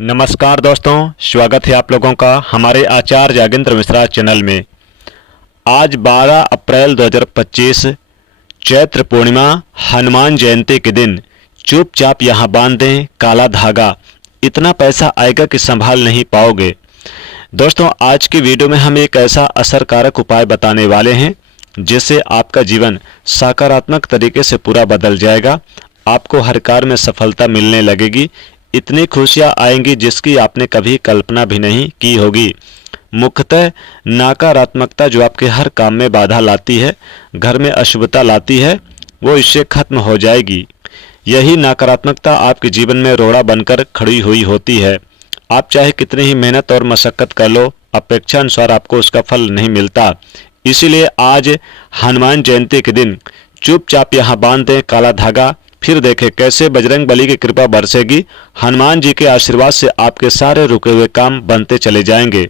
नमस्कार दोस्तों, स्वागत है आप लोगों का हमारे आचार्य जागेंद्र मिश्रा चैनल में। आज 12 अप्रैल 2025 चैत्र पूर्णिमा हनुमान जयंती के दिन चुपचाप यहाँ बांध दें काला धागा, इतना पैसा आएगा कि संभाल नहीं पाओगे। दोस्तों, आज की वीडियो में हम एक ऐसा असरकारक उपाय बताने वाले हैं जिससे आपका जीवन सकारात्मक तरीके से पूरा बदल जाएगा। आपको हर कार्य में सफलता मिलने लगेगी, इतनी खुशियां आएंगी जिसकी आपने कभी कल्पना भी नहीं की होगी। मुख्यतः नकारात्मकता जो आपके हर काम में बाधा लाती है, घर में अशुभता लाती है, वो इससे खत्म हो जाएगी। यही नकारात्मकता आपके जीवन में रोड़ा बनकर खड़ी हुई होती है। आप चाहे कितनी ही मेहनत और मशक्कत कर लो, अपेक्षा अनुसार आपको उसका फल नहीं मिलता। इसीलिए आज हनुमान जयंती के दिन चुपचाप यहाँ बांध दें काला धागा, फिर देखें कैसे बजरंग बली की कृपा बरसेगी। हनुमान जी के आशीर्वाद से आपके सारे रुके हुए काम बनते चले जाएंगे।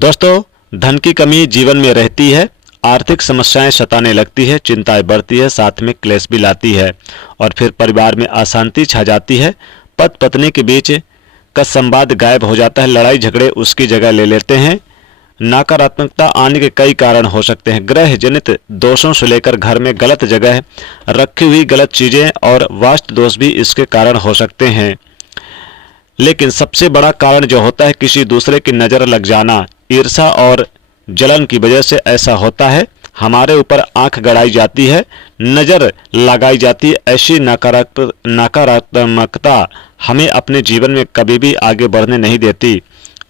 दोस्तों, धन की कमी जीवन में रहती है, आर्थिक समस्याएं सताने लगती है, चिंताएं बढ़ती है, साथ में क्लेश भी लाती है और फिर परिवार में अशांति छा जाती है। पति पत्नी के बीच का संवाद गायब हो जाता है, लड़ाई झगड़े उसकी जगह ले लेते हैं। नकारात्मकता आने के कई कारण हो सकते हैं। ग्रह जनित दोषों से लेकर घर में गलत जगह रखी हुई गलत चीजें और वास्तु दोष भी इसके कारण हो सकते हैं। लेकिन सबसे बड़ा कारण जो होता है किसी दूसरे की नज़र लग जाना, ईर्ष्या और जलन की वजह से ऐसा होता है। हमारे ऊपर आंख गड़ाई जाती है, नज़र लगाई जाती है। ऐसी नकारात्मकता हमें अपने जीवन में कभी भी आगे बढ़ने नहीं देती,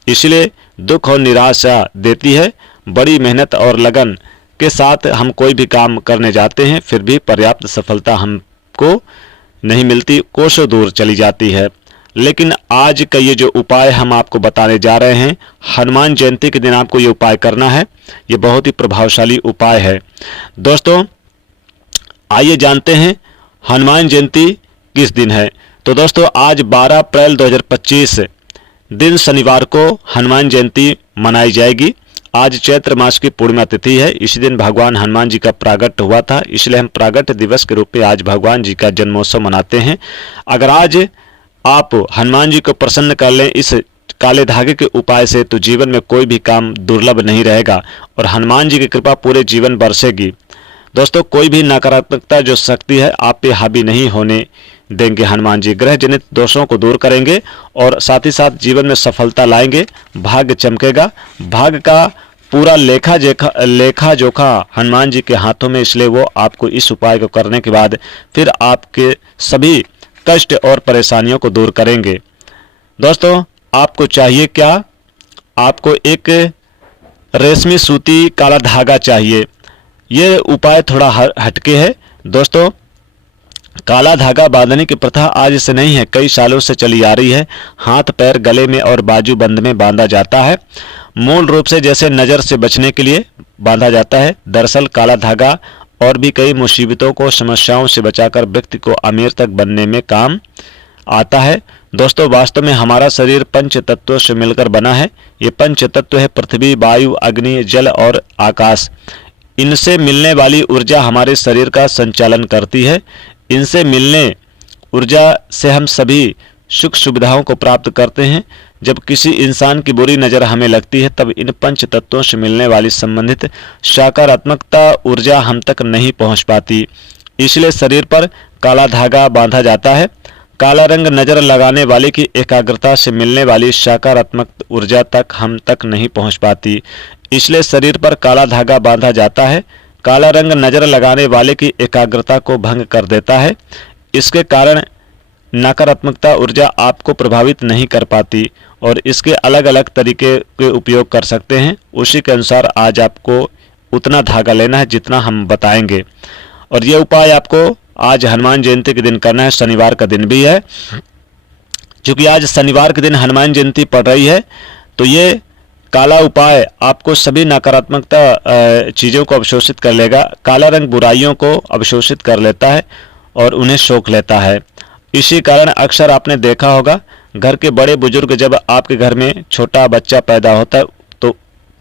इसलिए दुख और निराशा देती है। बड़ी मेहनत और लगन के साथ हम कोई भी काम करने जाते हैं, फिर भी पर्याप्त सफलता हमको नहीं मिलती, कोसों दूर चली जाती है। लेकिन आज का ये जो उपाय हम आपको बताने जा रहे हैं, हनुमान जयंती के दिन आपको ये उपाय करना है। ये बहुत ही प्रभावशाली उपाय है। दोस्तों, आइए जानते हैं हनुमान जयंती किस दिन है। तो दोस्तों, आज 12 अप्रैल 2025 दिन शनिवार को हनुमान जयंती मनाई जाएगी। आज चैत्र मास की पूर्णिमा तिथि है। इसी दिन भगवान हनुमान जी का प्रागट्य हुआ था, इसलिए हम प्रागट्य दिवस के रूप में आज भगवान जी का जन्मोत्सव मनाते हैं। अगर आज आप हनुमान जी को प्रसन्न कर लें इस काले धागे के उपाय से, तो जीवन में कोई भी काम दुर्लभ नहीं रहेगा और हनुमान जी की कृपा पूरे जीवन बरसेगी। दोस्तों, कोई भी नकारात्मकता जो शक्ति है आप पे हावी नहीं होने देंगे हनुमान जी। ग्रह जनित दोषों को दूर करेंगे और साथ ही साथ जीवन में सफलता लाएंगे, भाग्य चमकेगा। भाग्य का पूरा लेखा जोखा हनुमान जी के हाथों में, इसलिए वो आपको इस उपाय को करने के बाद फिर आपके सभी कष्ट और परेशानियों को दूर करेंगे। दोस्तों, आपको चाहिए क्या? आपको एक रेशमी सूती काला धागा चाहिए। ये उपाय थोड़ा हटके है। दोस्तों, काला धागा बांधने की प्रथा आज से नहीं है, कई सालों से चली आ रही है। हाथ पैर गले में और बाजू बंद में बांधा जाता है, मूल रूप से जैसे नज़र से बचने के लिए बांधा जाता है। दरअसल काला धागा और भी कई मुसीबतों को, समस्याओं से बचाकर व्यक्ति को अमीर तक बनने में काम आता है। दोस्तों, वास्तव में हमारा शरीर पंच तत्वों से मिलकर बना है। ये पंच तत्व है पृथ्वी, वायु, अग्नि, जल और आकाश। इनसे मिलने वाली ऊर्जा हमारे शरीर का संचालन करती है। इनसे मिलने ऊर्जा से हम सभी सुख सुविधाओं को प्राप्त करते हैं। जब किसी इंसान की बुरी नज़र हमें लगती है, तब इन पंच तत्वों से मिलने वाली संबंधित सकारात्मकता ऊर्जा हम तक नहीं पहुंच पाती, इसलिए शरीर पर काला धागा बांधा जाता है। काला रंग नज़र लगाने वाले की एकाग्रता से मिलने वाली सकारात्मक ऊर्जा तक हम तक नहीं पहुंच पाती, इसलिए शरीर पर काला धागा बांधा जाता है। काला रंग नज़र लगाने वाले की एकाग्रता को भंग कर देता है। इसके कारण नकारात्मकता ऊर्जा आपको प्रभावित नहीं कर पाती और इसके अलग अलग तरीके के उपयोग कर सकते हैं। उसी के अनुसार आज आपको उतना धागा लेना है जितना हम बताएंगे और ये उपाय आपको आज हनुमान जयंती के दिन करना है। शनिवार का दिन भी है, क्योंकि आज शनिवार के दिन हनुमान जयंती पड़ रही है, तो ये काला उपाय आपको सभी नकारात्मकता चीज़ों को अवशोषित कर लेगा। काला रंग बुराइयों को अवशोषित कर लेता है और उन्हें सोख लेता है। इसी कारण अक्सर आपने देखा होगा, घर के बड़े बुजुर्ग जब आपके घर में छोटा बच्चा पैदा होता है तो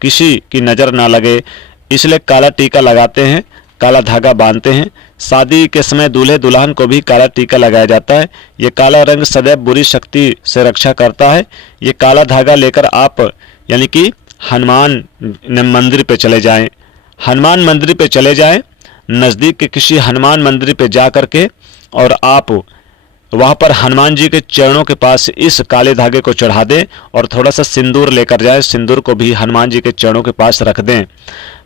किसी की नज़र ना लगे, इसलिए काला टीका लगाते हैं काला धागा बांधते हैं। शादी के समय दूल्हे दुल्हन को भी काला टीका लगाया जाता है। ये काला रंग सदैव बुरी शक्ति से रक्षा करता है। ये काला धागा लेकर आप यानी कि हनुमान मंदिर पे चले जाएं। हनुमान मंदिर पे चले जाएं, नज़दीक के किसी हनुमान मंदिर पे जा कर के, और आप वहाँ पर हनुमान जी के चरणों के पास इस काले धागे को चढ़ा दें और थोड़ा सा सिंदूर लेकर जाएं। सिंदूर को भी हनुमान जी के चरणों के पास रख दें।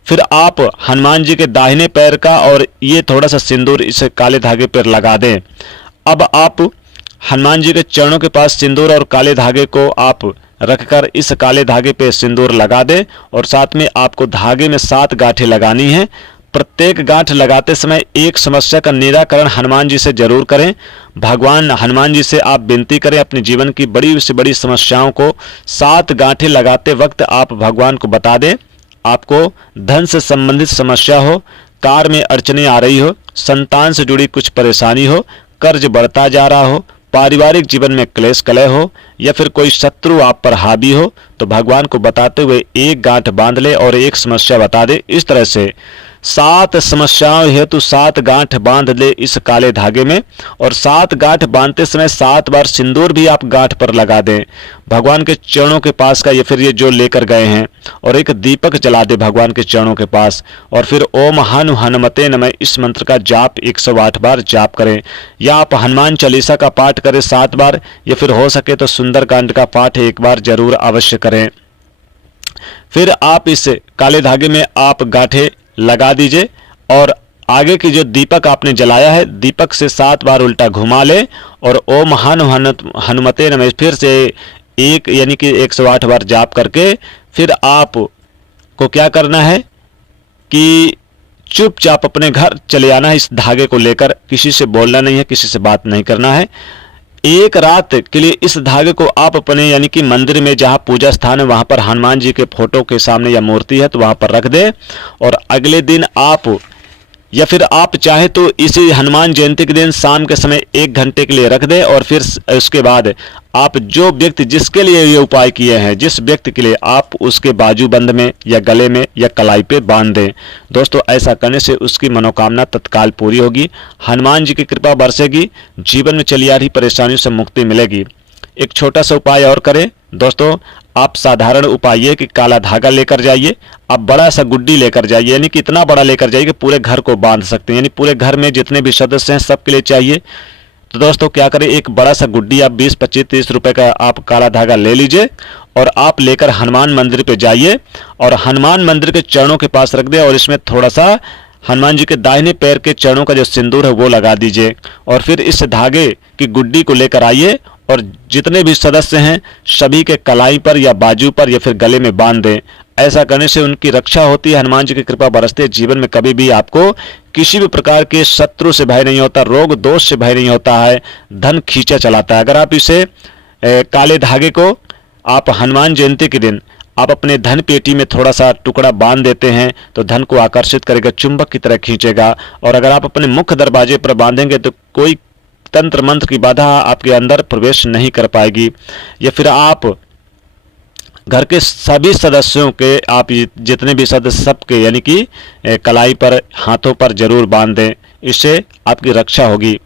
फिर आप हनुमान जी के दाहिने पैर का और ये थोड़ा सा सिंदूर इस काले धागे पर लगा दें। अब आप हनुमान जी के चरणों के पास सिंदूर और काले धागे को आप रखकर इस काले धागे पे सिंदूर लगा दें और साथ में आपको धागे में 7 गांठें लगानी हैं। प्रत्येक गांठ लगाते समय एक समस्या का निराकरण हनुमान जी से जरूर करें। भगवान हनुमान जी से आप विनती करें अपने जीवन की बड़ी से बड़ी समस्याओं को 7 गांठें लगाते वक्त आप भगवान को बता दें। आपको धन से संबंधित समस्या हो, कार में अड़चने आ रही हो, संतान से जुड़ी कुछ परेशानी हो, कर्ज बढ़ता जा रहा हो, पारिवारिक जीवन में क्लेश कलह हो, या फिर कोई शत्रु आप पर हावी हो, तो भगवान को बताते हुए एक गांठ बांध ले और एक समस्या बता दे। इस तरह से 7 समस्याओं हेतु 7 गांठ बांध ले इस काले धागे में, और 7 गांठ बांधते समय 7 बार सिंदूर भी आप गांठ पर लगा दें भगवान के चरणों के पास का, या फिर ये जो लेकर गए हैं, और एक दीपक जला दे भगवान के चरणों के पास। और फिर ओम हनु हनुमते नमः इस मंत्र का जाप 108 बार जाप करें, या आप हनुमान चालीसा का पाठ करें 7 बार, या फिर हो सके तो सुंदरकांड का पाठ एक बार जरूर अवश्य करें। फिर आप इस काले धागे में आप गांठें लगा दीजिए और आगे की जो दीपक आपने जलाया है, दीपक से 7 बार उल्टा घुमा ले और ओम हनुमते नमः फिर से एक यानी कि 108 बार जाप करके फिर आप को क्या करना है कि चुपचाप अपने घर चले आना है। इस धागे को लेकर किसी से बोलना नहीं है, किसी से बात नहीं करना है। एक रात के लिए इस धागे को आप अपने यानी कि मंदिर में जहां पूजा स्थान है वहां पर हनुमान जी के फोटो के सामने या मूर्ति है तो वहां पर रख दे, और अगले दिन आप या फिर आप चाहे तो इसी हनुमान जयंती के दिन शाम के समय 1 घंटे के लिए रख दें, और फिर उसके बाद आप जो व्यक्ति जिसके लिए ये उपाय किए हैं, जिस व्यक्ति के लिए, आप उसके बाजूबंद में या गले में या कलाई पे बांध दें। दोस्तों ऐसा करने से उसकी मनोकामना तत्काल पूरी होगी, हनुमान जी की कृपा बरसेगी, जीवन में चली आ रही परेशानियों से मुक्ति मिलेगी। एक छोटा सा उपाय और करें दोस्तों, आप साधारण उपाय ये कि काला धागा लेकर जाइए, आप बड़ा सा गुड्डी लेकर जाइए, यानी कि इतना बड़ा लेकर जाइए कि पूरे घर को बांध सकते हैं, यानी पूरे घर में जितने भी सदस्य हैं सबके लिए चाहिए। तो दोस्तों क्या करें, एक बड़ा सा गुड्डी आप 20, 25, 30 रुपए का आप काला धागा ले लीजिए और आप लेकर हनुमान मंदिर पे जाइए और हनुमान मंदिर के चरणों के पास रख दें, और इसमें थोड़ा सा हनुमान जी के दाहिने पैर के चरणों का जो सिंदूर है वो लगा दीजिए, और फिर इस धागे की गुड्डी को लेकर आइए और जितने भी सदस्य हैं सभी के कलाई पर या बाजू पर या फिर गले में बांध दें। ऐसा करने से उनकी रक्षा होती है, हनुमान जी की कृपा बरसती है, जीवन में कभी भी आपको किसी भी प्रकार के शत्रु से भय नहीं होता, रोग दोष से भय नहीं होता है, धन खींचा चलाता है। अगर आप इसे काले धागे को आप हनुमान जयंती के दिन आप अपने धन पेटी में थोड़ा सा टुकड़ा बांध देते हैं तो धन को आकर्षित करेगा, चुंबक की तरह खींचेगा। और अगर आप अपने मुख्य दरवाजे पर बांधेंगे तो कोई तंत्र मंत्र की बाधा आपके अंदर प्रवेश नहीं कर पाएगी। या फिर आप घर के सभी सदस्यों के, आप जितने भी सदस्य सबके यानी कि कलाई पर, हाथों पर जरूर बांध दें, इससे आपकी रक्षा होगी।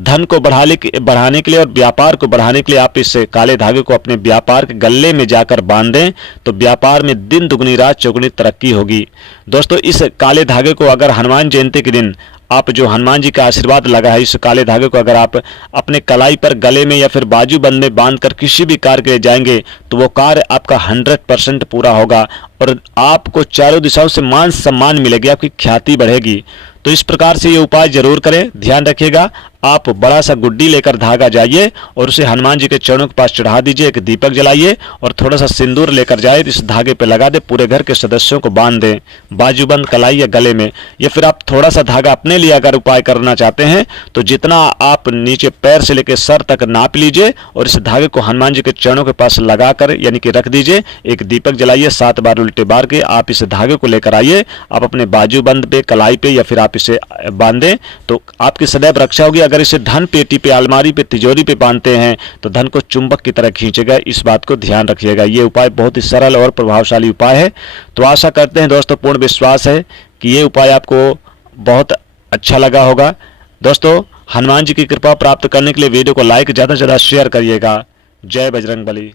धन को बढ़ाने के लिए और व्यापार को बढ़ाने के लिए आप इस काले धागे को अपने व्यापार के गले में जाकर बांध दें तो व्यापार में दिन दुगनी रात चौगुनी तरक्की होगी। दोस्तों इस काले धागे को अगर हनुमान जयंती के दिन आप जो हनुमान जी का आशीर्वाद लगा है, इस काले धागे को अगर आप अपने कलाई पर, गले में या फिर बाजूबंद में बांधकर किसी भी कार्य के लिए जाएंगे तो वो कार्य आपका 100% पूरा होगा और आपको चारों दिशाओं से मान सम्मान मिलेगी, आपकी ख्याति बढ़ेगी। तो इस प्रकार से ये उपाय जरूर करें। ध्यान रखिएगा, आप बड़ा सा गुड्डी लेकर धागा जाइए और उसे हनुमान जी के चरणों के पास चढ़ा दीजिए, एक दीपक जलाइए और थोड़ा सा सिंदूर लेकर जाए, इस धागे पे लगा दे, पूरे घर के सदस्यों को बांध दें, बाजूबंद, कलाई या गले में। या फिर आप थोड़ा सा धागा अपने लिए अगर उपाय करना चाहते हैं तो जितना आप नीचे पैर से लेकर सर तक नाप लीजिए और इस धागे को हनुमान जी के चरणों के पास लगाकर यानी कि रख दीजिए, एक दीपक जलाइए, 7 बार उल्टे बार के आप इस धागे को लेकर आइए, आप अपने बाजूबंद पे, कलाई पे या फिर आप इसे बांधें तो आपकी सदैव रक्षा होगी। अगर इसे धन पेटी पे, अलमारी पे, तिजोरी पे बांधते हैं तो धन को चुंबक की तरह खींचेगा। इस बात को ध्यान रखिएगा। ये उपाय बहुत ही सरल और प्रभावशाली उपाय है। तो आशा करते हैं दोस्तों, पूर्ण विश्वास है कि ये उपाय आपको बहुत अच्छा लगा होगा। दोस्तों, हनुमान जी की कृपा प्राप्त करने के लिए वीडियो को लाइक ज़्यादा से ज़्यादा शेयर करिएगा। जय बजरंग बली।